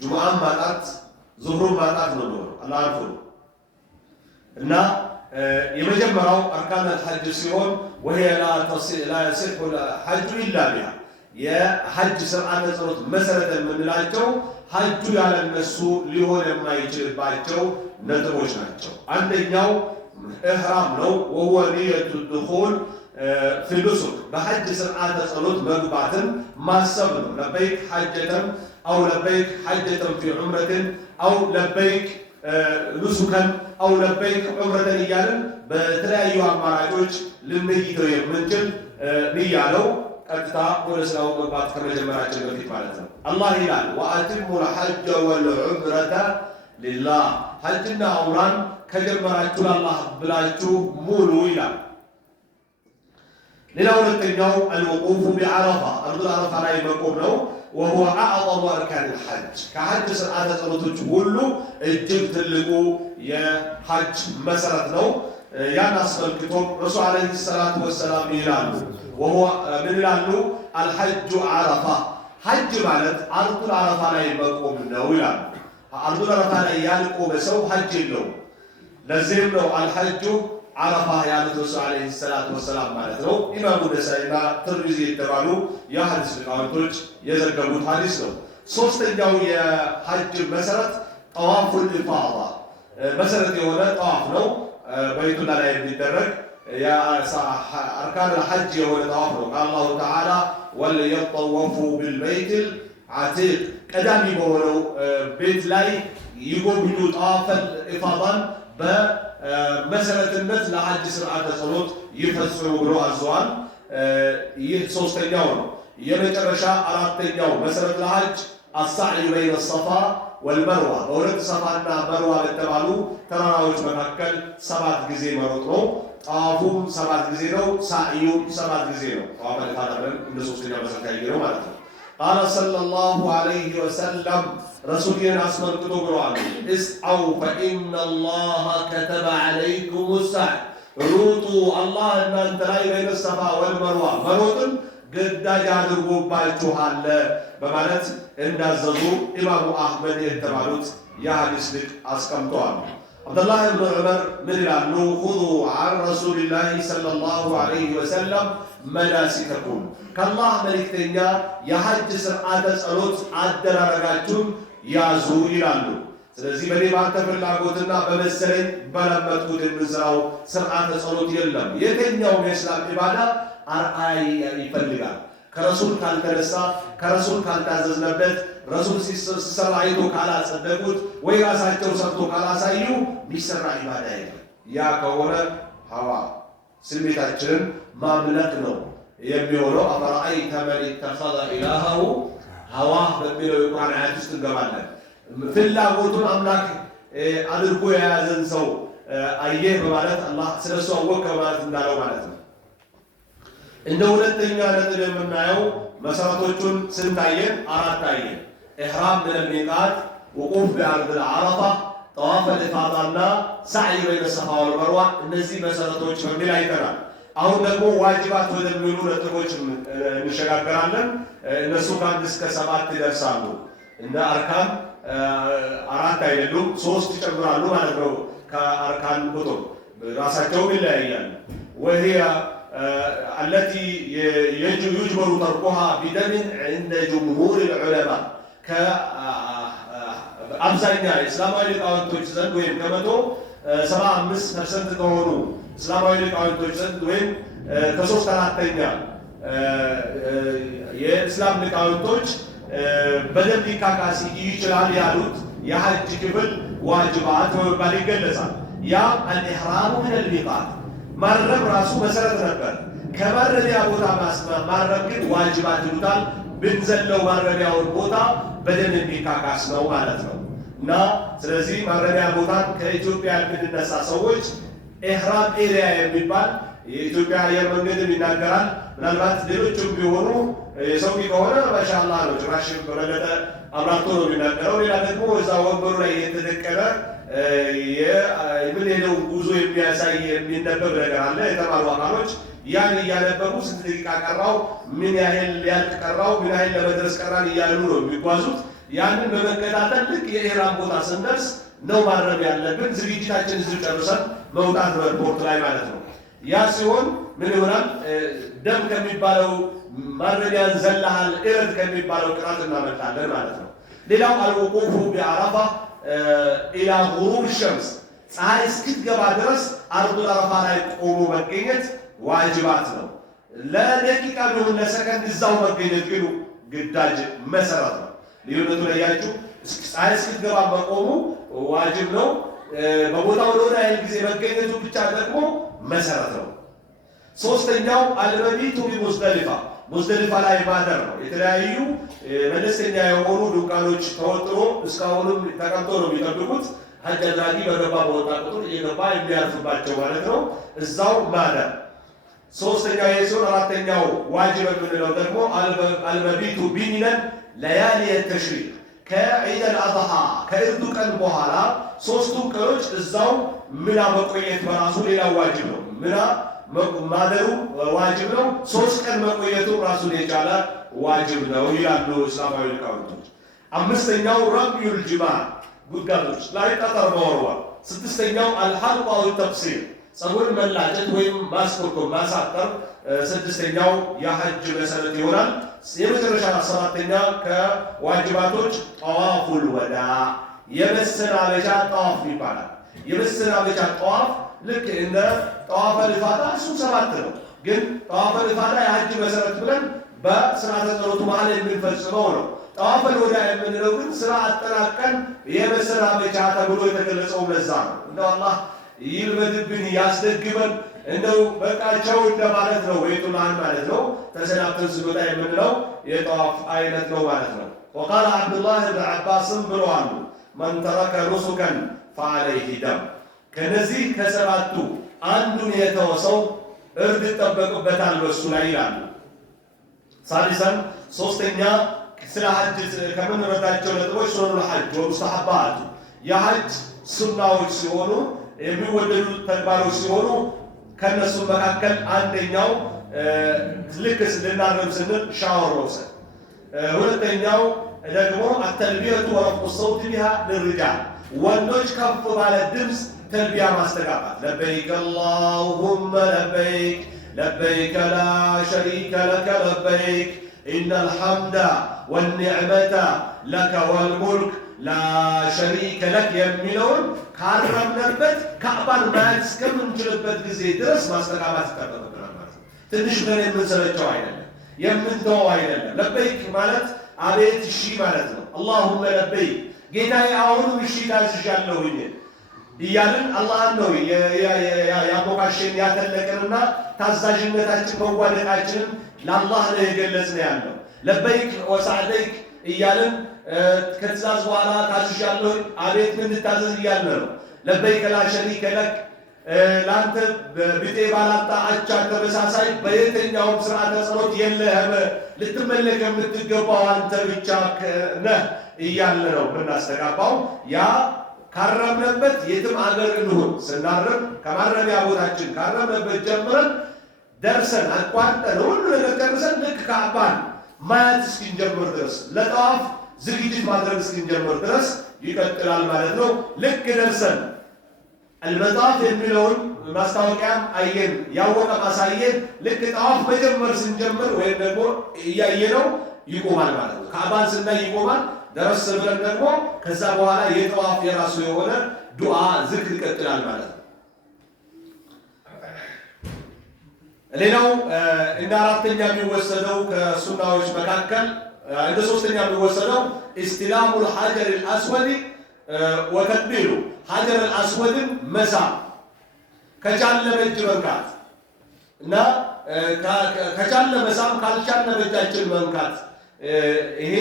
ጁምዓን ማጣት ዙህሩን ማጣት ነው አላህ አልፎ እና የመጀመሪያው አርካን الحج ሲሆን وهي لا يصح الحج الا بها የሐጅ ስርዓተ ጸሎት መሰረት የምንላቸው ሐጁ ያለ እነሱ ሊሆን የማይችልባቸው ነጥቦች ናቸው። አንደኛው ኢህራም ነው። وهو نية الدخول في النسك በሐጅ ስርዓተ ጸሎት መግባትን ማሰብ ነው። ለበይክ ሐጀተን أو لبيك حجة في عمرة أو لبيك نسكا أو لبيك عمرة إيانا بتلاقي أمراض للنية يمنجل نيالو أكتا ورسلوا من بعد كما جمعت في مالتنا الله يلعن وأتم الحج والعمرة لله حجنا عمران كجمعت الله بلاجو مولو يلعن لنقول التنجو الوقوف بعرفة أرض العرفة لا يمكن وهو أعظم أركان الحج كحج سرعة صلوتك كله الجبت اللقو يا حج مسرتنا يا ناس الكتب رسول عليه الصلاة والسلام يلعنه وهو من يلعنه الحج عرفة حج معنات أرض العرفة لا يبقوا منه يلعنه أرض العرفة لا يلقوا بسو حج له لازم له الحج عرفة يا رسول عليه الصلاة والسلام معناته إمام النسائي ترمذي يتبعه يا حديث القانون يذكرون حديثه ሶስተኛው የሐጅ መሰረት طواف الإفاضة መሰረት የሆነ طواف ነው በይቱላ ላይ የሚደረግ የአርካን الحج የሆነ طواف ነው الله تعالى وليطوفوا بالبيت العتيق ቀዳሚ በሆነው ቤት ላይ ይጎብኙ طواف الإفاضة በመሰረትነት ለሐጅ ስርዓተ ጸሎት ይፈጽሙ ብሎ አዟል። ይህ ሶስተኛው ነው። የመጨረሻ አራተኛው መሰረት ለሐጅ السعي بين الصفا والمروة በሁለት ሰፋና መርዋ በተባሉ ተራራዎች መካከል 7 ጊዜ መሮጥ ነው። ጣዋፉም 7 ጊዜ ነው። ሳዕዩ 7 ጊዜ ነው። ጣዋፍ አልፋዳን እንደ ሶስተኛው መሰረት ያየነው ማለት ነው። قال صلى الله عليه وسلم رسولنا أسمرت قرآن اسعوا فإن الله كتب عليكم السعي روطوا الله أن أنتلاي بين الصفا والمروة مروطن قد جادروا بايتوها بمعنى إن الززو إمام أحمد يتبعلوت يا حديث لك أسكمتوها عبد الله بن عمر من الأنه خذوا عن رسول الله صلى الله عليه وسلم مناسككم كالله ملكتنيا የሐጅ ስርዓተ ጸሎት አደራረጋችሁን ያዙ ይላሉ። ስለዚህ በኔ ባንተ ፍላጎትና በመሰለኝ በለመጥኩት የምንሰራው ስርዓተ ጸሎት የለም። የትኛውም የእስላም ኢባዳ አርአያ ይፈልጋል። ከረሱል ካልተነሳ ከረሱል ካልታዘዝነበት ረሱል ሲሰራ አይቶ ካላጸደቁት ወይ ራሳቸው ሰርቶ ካላሳዩ ሚሰራ ኢባዳ የለም። ያ ከሆነ ሀዋ ስሜታችንን ማምለክ ነው የሚሆነው። አፈራአይተ መን ኢተኸዘ ኢላሀሁ ሀዋህ በሚለው የቁርአን አያት ውስጥ እንገባለን። ፍላጎቱን አምላክ አድርጎ የያዘን ሰው አየህ በማለት አላህ ስለሱ አወቀ በማለት እንዳለው ማለት ነው። እንደ ሁለተኛ ነጥብ የምናየው መሰረቶቹን ስንታየን 4 አየን። ኢህራም ምን ሚቃት وقوف بعرض العرفة طواف الإفاضة سعي بين الصفا والمروة እነዚህ መሰረቶች በሚል አይተናል። አሁን ደግሞ ዋጅባት ወደሚሉ ነጥቦች እንሸጋገራለን። እነሱ ከ1 እስከ 7 ይደርሳሉ። እንደ አርካን 4 አይደሉም 3 ይጨምራሉ ማለት ነው። ከአርካን ቁጥር ራሳቸው ይለያያሉ። وهي التي يجبر تركها بدم عند جمهور العلماء ከአብዛኛው እስላማዊ ሊቃውንቶች ዘንድ ወይም ከመቶ 75% ከሆኑ እስላማዊ ሊቃውንቶች ዘንድ ወይም ከ3/4 የእስላም ሊቃውንቶች በደም ሊካካስ ይችላል ያሉት የሐጅ ክፍል ዋጅባት በመባል ይገለጻል። ያ الإحرام من الميقات ማረም ራሱ መሰረት ነበር። ከማረሚያ ቦታ ማረም ግን ዋጅባት ይሉታል። ብንዘለው ማረሚያውን ቦታ በደም የሚካካስ ነው ማለት ነው። እና ስለዚህ ማረሚያ ቦታን ከኢትዮጵያ የምንነሳ ሰዎች ኢህራም ኤሪያ የሚባል የኢትዮጵያ አየር መንገድም ይናገራል። ምናልባት ሌሎችም ቢሆኑ የሰውዲ ከሆነ ማሻአላህ ነው፣ ጭራሽ በበለጠ አብራርቶ ነው የሚናገረው። ሌላ ደግሞ እዛ ወንበሩ ላይ የተደቀነ የምንሄደው ጉዞ የሚያሳይ የሚነበብ ነገር አለ። የተማሩ አካሎች ያን እያነበቡ ስንት ደቂቃ ቀራው፣ ምን ያህል ሊያልቅ ቀራው፣ ምን ያህል ለመድረስ ቀራን እያሉ ነው የሚጓዙት። ያንን በመከታተል ልክ የኢህራም ቦታ ስንደርስ ነው ማረም ያለብን። ዝግጅታችን እዚህ ጨርሰን መውጣት ነው ኤርፖርት ላይ ማለት ነው። ያ ሲሆን ምን ይሆናል? ደም ከሚባለው ማረሚያን ዘለሃል እረድ ከሚባለው ቅጣት እናመልጣለን ማለት ነው። ሌላው አልውቁፉ ቢዓረፋ ኢላ ጉሩብ ሸምስ ፀሐይ እስክትገባ ድረስ አርዱል አረፋ ላይ ቆሞ መገኘት ዋጅባት ነው። ለደቂቃ ቢሆን ለሰከንድ እዛው መገኘት ግን ግዳጅ መሰረት ነው። ልዩነቱ ለያችሁ። ፀሐይ እስክትገባ መቆሙ ዋጅብ ነው። በቦታው ለሆነ ያህል ጊዜ መገኘቱ ብቻ ደግሞ መሰረት ነው። ሶስተኛው አልመቢቱ ቢሙዝደሊፋ ሙዝደሊፋ ላይ ማደር ነው። የተለያዩ መለስተኛ የሆኑ ድንኳኖች ተወጥሮ እስካሁንም ተቀምጦ ነው የሚጠብቁት። ሐጅ አድራጊ በገባ በወጣ ቁጥር እየገባ የሚያርፍባቸው ማለት ነው። እዛው ማደር ሶስተኛው የሲሆን አራተኛው ዋጅብ የምንለው ደግሞ አልመቢቱ ቢሚነን ለያሊ ተሽሪቅ ከዒድ አልአድሃ ከእርዱ ቀን በኋላ ሶስቱም ቀኖች እዛው ምና መቆየት በራሱ ሌላ ዋጅብ ነው። ምና ማደሩ ዋጅብ ነው። 3 ቀን መቆየቱ ራሱን የቻለ ዋጅብ ነው ይላሉ እስላማዊ ሊቃውንቶች። አምስተኛው ረምዩል ጅማዕ ጉድጓዶች ላይ ጠጠር መወርወር። ስድስተኛው አልሐልቅ አው ተቅሲር ፀጉር መላጨት ወይም ማስኮርኮም ማሳጠር ስድስተኛው የሐጅ መሰረት ይሆናል። የመጨረሻ ሰባተኛ ከዋጅባቶች ጠዋፉል ወዳ የመሰናበቻ ጠዋፍ ይባላል። የመሰናበቻ ጠዋፍ ልክ እንደ ጠዋፈ ልፋታ እሱ 7 ነው። ግን ጠዋፈ ልፋታ የሐጅ መሰረት ብለን በስርዓተ ጸሎቱ መሃል የምንፈጽመው ነው። ጠዋፈ ልወዳ የምንለው ግን ስራ አጠናቀን የመሰናበቻ ተብሎ የተገለጸው ለዛ ነው። እንደው አላህ ይልመድብን ያስደግመን። እንደው በቃቸው እንደማለት ነው። ቤቱላህን ማለት ነው። ተሰናብተን ስንወጣ የምንለው የጠዋፍ አይነት ነው ማለት ነው። ወቃለ አብዱላህ ብን አባስም ብለዋሉ መን ተረከ ኑሱከን ፈዐለይሂ ደም ከነዚህ ከሰባቱ አንዱን የተወሰው እርድ ይጠበቅበታል በሱ ላይ ይላሉ። ሳሊሰን ሶስተኛ ስለ ሐጅ ከምንረዳቸው ነጥቦች ሱነኑል ሐጅ ወሙስተሐባቱ የሐጅ ሱናዎች ሲሆኑ የሚወደዱ ተግባሮች ሲሆኑ ከነሱ መካከል አንደኛው ልክ ልናረም ስንል ሻወር መውሰድ፣ ሁለተኛው ደግሞ አተልቢየቱ ወረፍዑ ሰውት ቢሃ ለልሪጃል ወንዶች ከፍ ባለ ድምፅ ተልቢያ ማስተጋባት ለበይክ አላሁመ ለበይክ ለበይከ ላ ሸሪከ ለከ ለበይክ ኢነል ሐምደ ወኒዕመተ ለከ ወልሙልክ ላ ሸሪከ ለክ የሚለውን ካረምነበት ካዕባን ማየት እስከምንችልበት ጊዜ ድረስ ማስተጋባት ይጠበቅብናል ማለት ነው። ትንሽ ብለን የምንሰለቸው አይደለም፣ የምንተወው አይደለም። ለበይክ ማለት አቤት እሺ ማለት ነው። አላሁመ ለበይክ ጌታዬ አሁንም እሺ ታዝዣለሁኝ እያልን አላህን ነው ያሞካሸን ያተለቅንና ታዛዥነታችን መዋደቃችንን ለአላህ ነው የገለጽን ያለው። ለበይክ ወሰዕደይክ እያልን ከትእዛዝ በኋላ ታዝዣለሁኝ አቤት ምን ልታዘዝ እያልን ነው። ለበይከ ላ ሸሪከ ለክ ለአንተ ቢጤ ባላጣ አቻ ተመሳሳይ በየትኛውም ስርዓተ ጸሎት የለህም፣ ልትመለክ የምትገባው አንተ ብቻ ነህ እያለ ነው የምናስተጋባው። ያ ካረምነበት የትም አገር እንሁን ስናረም ከማረሚያ ቦታችን ካረምነበት ጀምረን ደርሰን አቋርጠን ሁሉ ነገር ጨርሰን ልክ ካዕባን ማየት እስኪንጀምር ድረስ ለጠዋፍ ዝግጅት ማድረግ እስኪንጀምር ድረስ ይቀጥላል ማለት ነው። ልክ ደርሰን አልመጣፍ የሚለውን ማስታወቂያም አየን፣ ያወቀ ማሳየን። ልክ ጠዋፍ መጀመር ስንጀምር ወይም ደግሞ እያየነው ይቆማል ማለት ነው። ካዕባን ስናይ ይቆማል። ደረስ ብለን ደግሞ ከዛ በኋላ የጠዋፍ የራሱ የሆነ ዱዓ ዝክር ይቀጥላል ማለት ነው። ሌላው እንደ አራተኛ የሚወሰደው ከሱናዎች መካከል እንደ ሶስተኛ የሚወሰደው ኢስቲላሙል ሐጀር አልአስወድ ወተቅቢሉ ሐጀር አልአስወድን መሳም ከቻለ በእጅ መንካት እና ከቻለ መሳም ካልቻለ በእጃችን መንካት ይሄ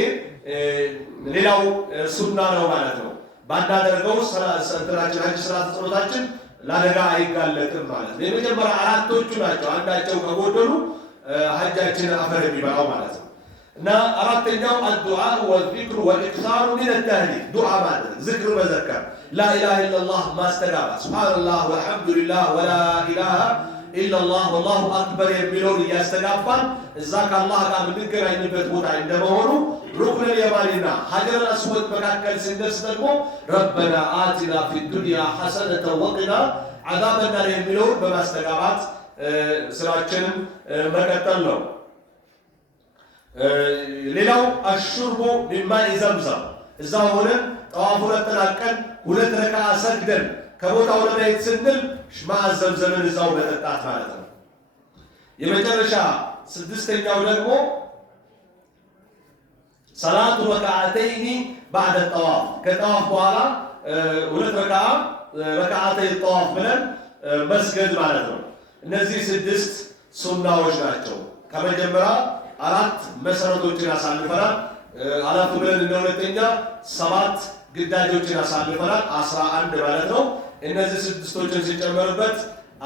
ሌላው ሱና ነው ማለት ነው። ባናደርገው ሰንትራችን ሐጅ ስርዓተ ጸሎታችን ለአደጋ አይጋለጥም ማለት ነው። የመጀመሪያ አራቶቹ ናቸው። አንዳቸው ከጎደሉ ሐጃችን አፈር የሚበላው ማለት ነው። እና አራተኛው አዱዓ ወልዚክሩ ወልኢክሳሩ ሚነ ተህሊል ዱዓ ማለት ዝክር መዘከር ላኢላሃ ኢለላህ ማስተጋባት ሱብሃነላህ ወልሐምዱሊላህ ወላ ኢላሃ ኢለላህ ወላሁ አክበር የሚለውን እያስተጋባን እዛ ከአላህ ጋር የምንገናኝበት ቦታ እንደመሆኑ ሩክነል የማን አልየማኒና ሀጀር አልአስወድ መካከል ስንደርስ ደግሞ ረበና አቲና ፊዱንያ ሐሰነተን ወቂና ዐዛበ ናር የሚለውን በማስተጋባት ስራችንን መቀጠል ነው። ሌላው አሹርቡ ሚማኢ ዘምዘም እዛው ሆነን ጠዋፉን አጠናቀን 2 ረክዓ ሰግደን ከቦታው ለመሄድ ስንል ማዕ ዘምዘምን እዛው መጠጣት ማለት ነው። የመጨረሻ 6ኛው ደግሞ ሰላቱ ረክዓተይኒ ባዕደ ጠዋፍ ከጠዋፍ በኋላ 2 ረክዓተይ ጠዋፍ ብለን መስገድ ማለት ነው። እነዚህ 6 ሱናዎች ናቸው። ከመጀመሪያ 4 መሰረቶችን አሳልፈናል። አላፍ ብለን እንደ ሁለተኛ 7 ግዳጆችን አሳልፈናል። 11 ማለት ነው። እነዚህ 6ቶችን ሲጨመርበት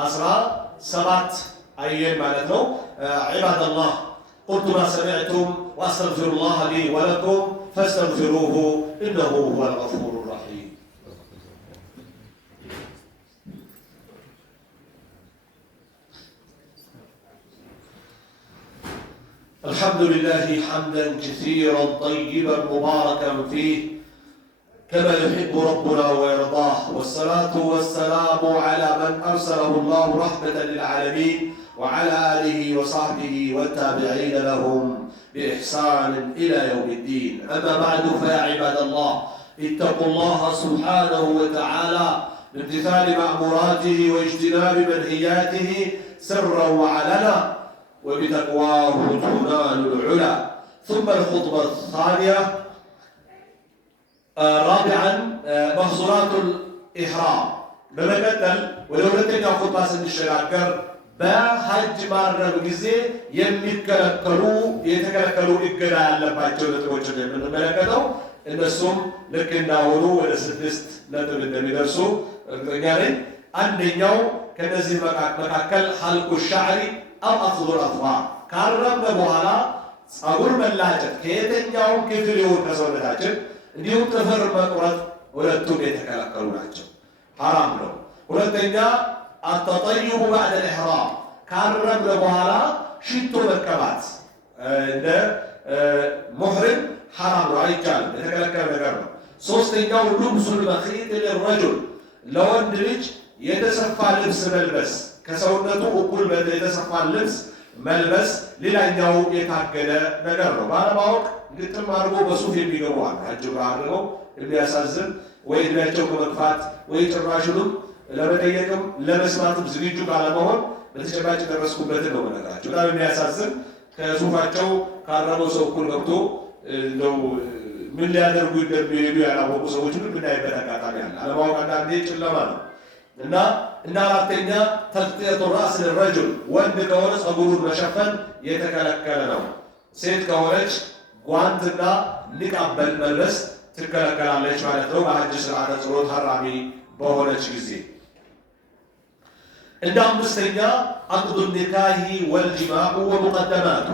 17 አየን ማለት ነው። ዒባደላህ ቁልቱ ማ ሰሚዕቱም ወአስተግፊሩላህ ሊ ወለኩም ፈስተግፊሩሁ ኢነሁ ሁወል ገፉሩ ረሒም። الحمد لله حمدا كثيرا طيبا مباركا فيه كما يحب ربنا ويرضاه، والصلاة والسلام على من أرسله الله رحمة للعالمين وعلى آله وصحبه والتابعين لهم بإحسان إلى يوم الدين. أما بعد فيا عباد الله اتقوا الله سبحانه وتعالى بامتثال مأموراته واجتناب منهياته سرا وعلنا، وبتقواه تنال العلا. ثم الخطبة الثانية رابعا محظورات الإحرام بمكتل ولولتين خطبة سنشاكر በሐጅ ማረብ ጊዜ የሚከለከሉ እገዳ ያለባቸው ነጥቦች የምንመለከተው እነሱም ልክ እንዳሁኑ ወደ 6 ነጥብ እንደሚደርሱ እርግጠኛ ነኝ። አንደኛው ከነዚህ መካከል ሐልቁ ሻዕሪ አው አፍዱል አጥፋር ካረብነ በኋላ ጸጉር መላጨት ከየትኛውም ክፍል ይሁን ከሰውነታችን እንዲሁም ጥፍር መቁረጥ ሁለቱም የተከለከሉ ናቸው፣ ሐራም ነው። ሁለተኛ አተጠይቡ ባዕደ ልኢሕራም ካረብነ በኋላ ሽቶ መቀባት እንደ ሙሕሪም ሐራም ነው፣ አይቻልም፣ የተከለከለ ነገር ነው። ሶስተኛው ሉብሱል መኺጥ ሊረጁል ለወንድ ልጅ የተሰፋ ልብስ መልበስ፣ ከሰውነቱ እኩል የተሰፋ ልብስ መልበስ ሌላኛው የታገደ ነገር ነው። ባለማወቅ ግጥም አድርጎ በሱፍ የሚገቡ አሉ። ሐጅ አድርገው የሚያሳዝን ወይ እድሜያቸው ከመግፋት ወይ ጭራሽኑም ለመጠየቅም ለመስማትም ዝግጁ ካለመሆን በተጨባጭ ደረስኩበትን ነው መነግራቸው። በጣም የሚያሳዝን ከሱፋቸው ካረበው ሰው እኩል ገብቶ እንደው ምን ሊያደርጉ እንደሚሄዱ ያላወቁ ሰዎች ምን ብናይበት አጋጣሚ አለ። አለማወቅ አንዳንዴ ጨለማ ነው እና አራተኛ ተግጢየቱ ራስ ለረጁል ወንድ ከሆነ ጸጉሩን መሸፈን የተከለከለ ነው። ሴት ከሆነች ጓንትና ኒቃብ መልበስ ትከለከላለች ማለት ነው በሐጅ ስርዓተ ጸሎት ሐራሚ በሆነች ጊዜ። እንደ አምስተኛ አቅዱ ኒካሂ ወልጅማዑ ወሙቀደማቱ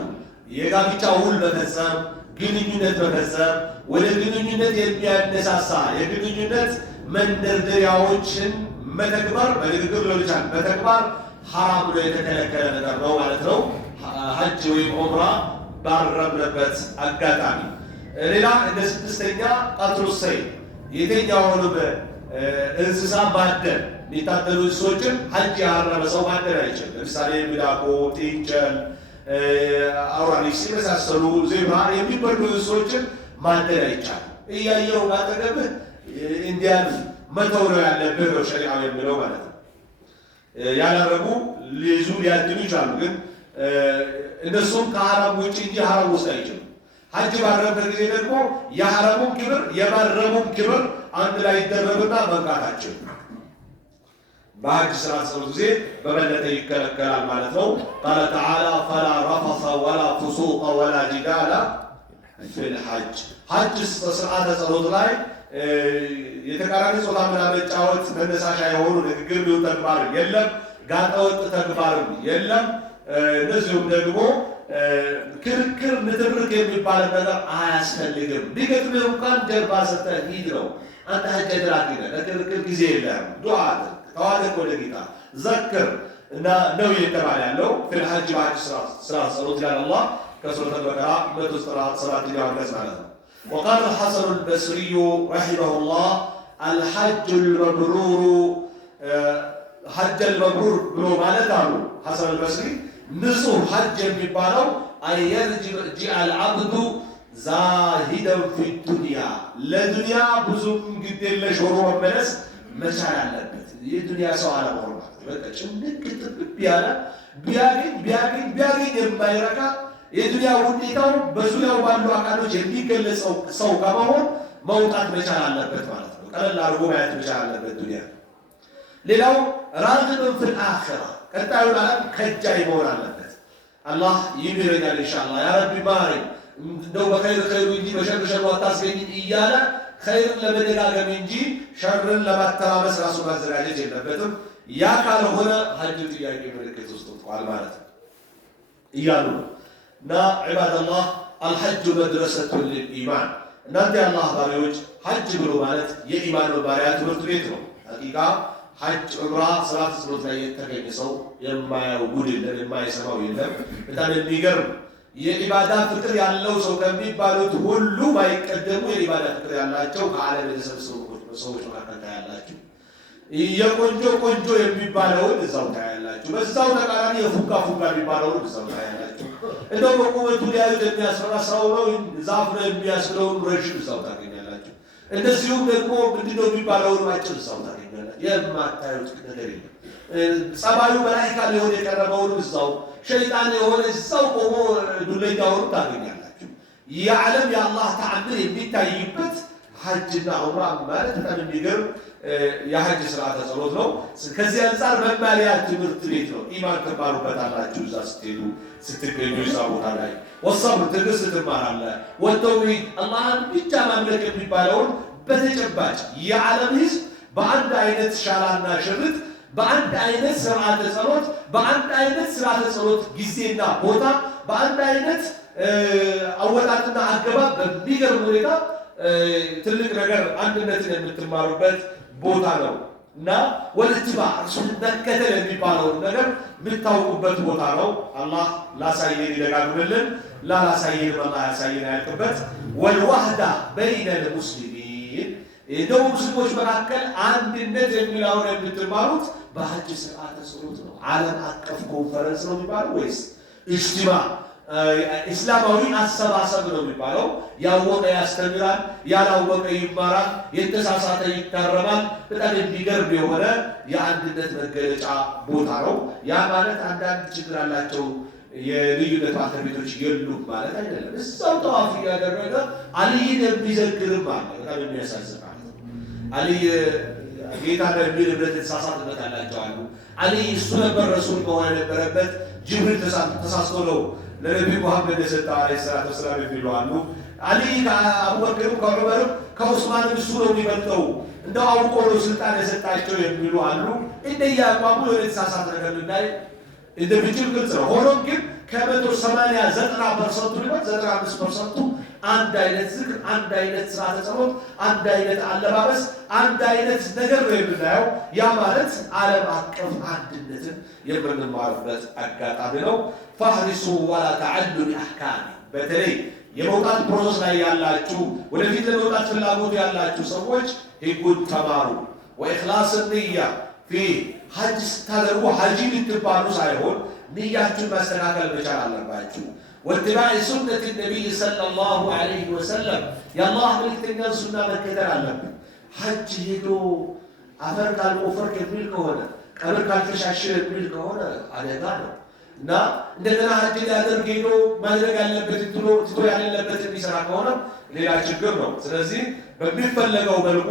የጋብቻ ውል መፈጸም፣ ግንኙነት መፈጸም፣ ወደ ግንኙነት የሚያነሳሳ የግንኙነት መንደርደሪያዎችን መተግበር በንግግር ሊሆን ይችላል፣ በተግባር ሐራም ነው፣ የተከለከለ ነገር ነው ማለት ነው ሐጅ ወይም ዑምራ ባረብንበት አጋጣሚ። ሌላ እንደ 6ኛ ቀትሉ ሰይድ የትኛውንም እንስሳ ማደን የሚታደኑ እንስሶችን ሐጅ ያረበ ሰው ማደን አይችልም። ለምሳሌ ሚዳቆ፣ ጥንቸል፣ አውራሪስ የመሳሰሉ ዜብራ የሚበሉ እንስሶችን ማደን አይቻልም። እያየው ባጠገብህ እንዲያልፍ መተው ነው ያለብህ ነው ሸሪዓው የሚለው ማለት ነው። ያላረጉ ሊይዙ ሊያድኑ ይችላሉ፣ ግን እነሱም ከሐራም ውጭ እንጂ ሐራም ውስጥ አይችሉም። ሐጅ ባረበት ጊዜ ደግሞ የሐረሙም ክብር የማረሙም ክብር አንድ ላይ ይደረብና መንቃታችን በሐጅ ስርዓት ሰው ጊዜ በበለጠ ይከለከላል ማለት ነው። ቃለ ተዓላ ፈላ ረፈሰ ወላ ፉሱቀ ወላ ጂዳላ ፊል ሐጅ ሐጅ ስርዓተ ጸሎት ላይ የተቃራኒ ጾታ መጫወት መነሳሻ የሆኑ ንግግር ቢሆን ተግባር የለም፣ ጋጠወጥ ተግባርም የለም። እንደዚሁም ደግሞ ክርክር ንትርክ የሚባል ነገር አያስፈልግም። ቢገጥምህ እንኳን ጀርባ ሰጥተህ ሂድ ነው። አንተ ሐጅ አድራጊ ነህ፣ ለክርክር ጊዜ የለህም። ዱዓ ተዋደቅ ወደ ጌታ ዘክር እና ነው እየተባለ ያለው ፊል ሐጅ በሐጅ ስራ ጸሎት ይላል አላህ ከሱረቱል በቀራ 197ኛው አንቀጽ ማለት ነው። وقال الحسن البصري رحمه الله الحج المبرور حج المبرور بلو مالتان حسن البصري نصف حج የሚባለው أن يرجع العبد زاهدا في الدنيا ለዱንያ ብዙም ግድ የለሽ ሆኖ መመለስ መቻል አለበት። የዱንያ ሰው አለመሆን በቃ ጭምቅ ጥብቅ ያለ ቢያገኝ የማይረካ የዱንያ ሁኔታው በዙሪያው ባሉ አካሎች የሚገለጸው ሰው ከመሆን መውጣት መቻል አለበት ማለት ነው። ቀለል አድርጎ ማየት መቻል አለበት ዱንያ። ሌላው ራግብን ፊል አኺራ ቀጣዩን ዓለም ከጃይ መሆን አለበት። አላህ ይምረኛል ኢንሻአላህ ያ ረቢ ማረኝ እንደው በኸይሩ እንጂ በሸር አታስገኝ እያለ ኸይርን ለመደጋገም እንጂ ሸርን ለማተራመስ ራሱ ማዘጋጀት የለበትም። ያ ካልሆነ ሀጅ ጥያቄ ምልክት ውስጥ ወጥቷል ማለት ነው እያሉ ነው። እና ዒባደላህ አልሐጁ መድረሰቱን ሊልኢማን እናንተ የአላህ ባሪያዎች ሐጅ ብሎ ማለት የኢማን መማሪያ ትምህርት ቤት ነው። ሐቂቃ ሐጅ ዑምራ ሰላት ጸሎት ላይ የተገኘ ሰው የማያው ጉድ የለም፣ የማይሰማው የለም። በጣም የሚገርም የኢባዳ ፍቅር ያለው ሰው ከሚባሉት ሁሉ ባይቀደሙ የኢባዳ ፍቅር ያላቸው ከዓለም የተሰበሰቡ ሰዎች መካከል ታያላችሁ። የቆንጆ የሚባለውን እዛው ታያላችሁ። በዛው ተቃራኒ የፉጋ የሚባለውን እዛው ታያላችሁ። እንደው በቁመቱ ሊያዩት የሚያስፈራ ሰው ነው ዛፍ ነው የሚያስብለውን ረዥም እዛው ታገኛላችሁ። እንደዚሁም ደግሞ ምንድነው የሚባለውን አጭር እዛው ታገኛላችሁ። የማታዩት ነገር የለም። ጸባዩ መላኢካ ሊሆን የቀረበውን እዛው፣ ሸይጣን የሆነ እዛው ቆሞ ዱለኛውን ታገኛላችሁ። የዓለም የአላህ ተአምር የሚታይበት ሐጅና ዑምራ ማለት በጣም የሚገርም የሐጅ ስርዓተ ጸሎት ነው። ከዚህ አንፃር መማሪያ ትምህርት ቤት ነው። ኢማን ትማሩበታላችሁ እዛ ስትሄዱ ስትገኙ እዛ ቦታ ላይ ወሰብር ትዕግስት ትማራለህ። ወተውሂድ አላህን ብቻ ማምለክ የሚባለውን በተጨባጭ የዓለም ሕዝብ በአንድ አይነት ሻላና ሽርጥ በአንድ አይነት ስርዓተ ጸሎት በአንድ አይነት ስርዓተ ጸሎት ጊዜና ቦታ በአንድ አይነት አወጣጥና አገባብ በሚገርም ሁኔታ ትልቅ ነገር አንድነትን የምትማሩበት ቦታ ነው እና ወልትባ እሱን መከተል የሚባለውን ነገር የምታውቁበት ቦታ ነው። አላህ ላሳየን ይደጋግምልን፣ ላላሳየን አላህ ያሳየን ያልቅበት። ወልዋህዳ በይነ ልሙስሊሚን እንደው ሙስሊሞች መካከል አንድነት የሚለውን የምትማሩት በሐጅ ስርዓተ ጸሎት ነው። ዓለም አቀፍ ኮንፈረንስ ነው የሚባለው ወይስ ኢጅቲማ እስላማዊ አሰባሰብ ነው የሚባለው? ያወቀ ያስተምራል፣ ያላወቀ ይማራል፣ የተሳሳተ ይታረማል። በጣም የሚገርም የሆነ የአንድነት መገለጫ ቦታ ነው። ያ ማለት አንዳንድ ችግር ያላቸው የልዩነት ባለቤቶች የሉም ማለት አይደለም። እዛው ጠዋፍ እያደረገ አልይን የሚዘግርም አለ። በጣም የሚያሳዝን ማለት ነው። አልይ ጌታ በሚል እምነት የተሳሳትበት ያላቸው አሉ። አልይ እሱ ነበር ረሱል መሆን የነበረበት ጅብሪል ተሳስቶ ነው ለነቢዩ መሐመድ የሰጠው ዓለይሂ ሰላቱ ወሰላም የሚሉ አሉ። አልይ ከአቡበክርም ከዑመርም ከዑስማንም እሱ ነው የሚበልጠው እንደው አውቆ ነው ስልጣን የሰጣቸው የሚሉ አሉ። እንደየአቋሙ የሆነ የተሳሳተ ነገር ልናይ እንደሚችል ግልጽ ነው። ሆኖም ግን ከ189% ሊሆን 95% አንድ አይነት ዝክር፣ አንድ አይነት ስርዓተ ጸሎት፣ አንድ አይነት አለባበስ፣ አንድ አይነት ነገር ነው የምናየው። ያ ማለት ዓለም አቀፍ አንድነትን የምንማርበት አጋጣሚ ነው። ፈህሪሱ ወላ ተዐሉሚ አሕካሚ በተለይ የመውጣት ፕሮሰስ ላይ ያላችሁ ወደፊት ለመውጣት ፍላጎት ያላችሁ ሰዎች ህጉን ተማሩ። ወኢኽላስ ንያ ፊ ሐጅ ስታደርጉ ሐጂ ልትባሉ ሳይሆን ንያችሁን ማስተካከል መቻል አለባችሁ። ወትባዕ ሱነት ነቢይ ሰለላሁ ዐለይሂ ወሰለም የአላህ መልእክተኛን ሱና መከተል አለብን። ሐጅ ሄዶ አፈር ካልቆፈርክ የሚል ከሆነ ቀብር ካልተሻሽር የሚል ከሆነ አደጋ ነው እና እንደገና ሐጅ ሊያደርግ ሄዶ ማድረግ ያለበትን ትቶ ያለበትን የሚሰራ ከሆነ ሌላ ችግር ነው። ስለዚህ በሚፈለገው መልኩ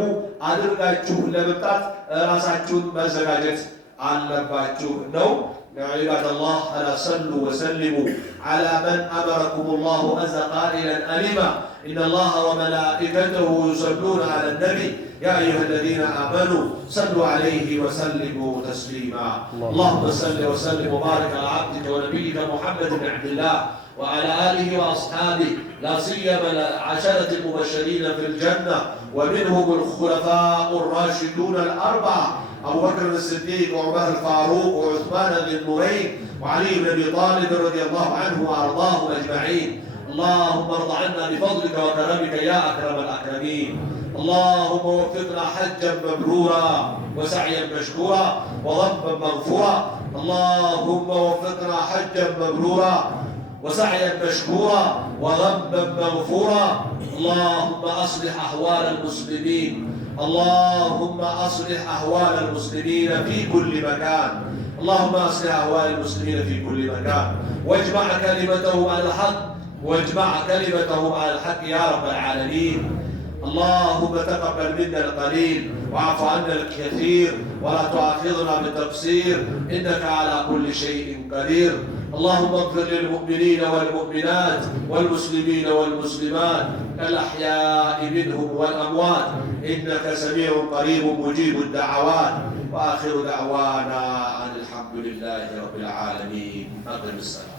አድርጋችሁ ለመምጣት ራሳችሁን ማዘጋጀት አለባችሁ ነው። يا عباد الله ألا صلوا وسلموا على من أمركم الله عز قائلا ألما إن الله وملائكته يصلون على النبي يا أيها الذين آمنوا صلوا عليه وسلموا تسليما اللهم صل وسلم وبارك على عبدك ونبيك محمد بن عبد الله وعلى آله وأصحابه لا سيما العشرة المبشرين في الجنة ومنهم الخلفاء الراشدون الأربعة أبو بكر الصديق وعمر الفاروق وعثمان بن نورين وعلي بن أبي طالب رضي الله عنه وأرضاهم أجمعين اللهم ارض عنا بفضلك وكرمك يا أكرم الأكرمين. اللهم وفقنا حجا مبرورا وسعيا مشكورا وذنبا مغفورا. اللهم وفقنا حجا مبرورا وسعيا مشكورا وذنبا مغفورا. اللهم أصلح أحوال المسلمين. اللهم أصلح أحوال المسلمين في كل مكان. اللهم أصلح أحوال المسلمين في كل مكان، واجمع كلمتهم على الحق، واجمع كلمتهم على الحق يا رب العالمين. اللهم تقبل منا القليل واعف عنا الكثير ولا تؤاخذنا بالتقصير، إنك على كل شيء قدير. اللهم اغفر للمؤمنين والمؤمنات والمسلمين والمسلمات الأحياء منهم والأموات، إنك سميع قريب مجيب الدعوات. وآخر دعوانا أن الحمد لله رب العالمين. أقم الصلاة.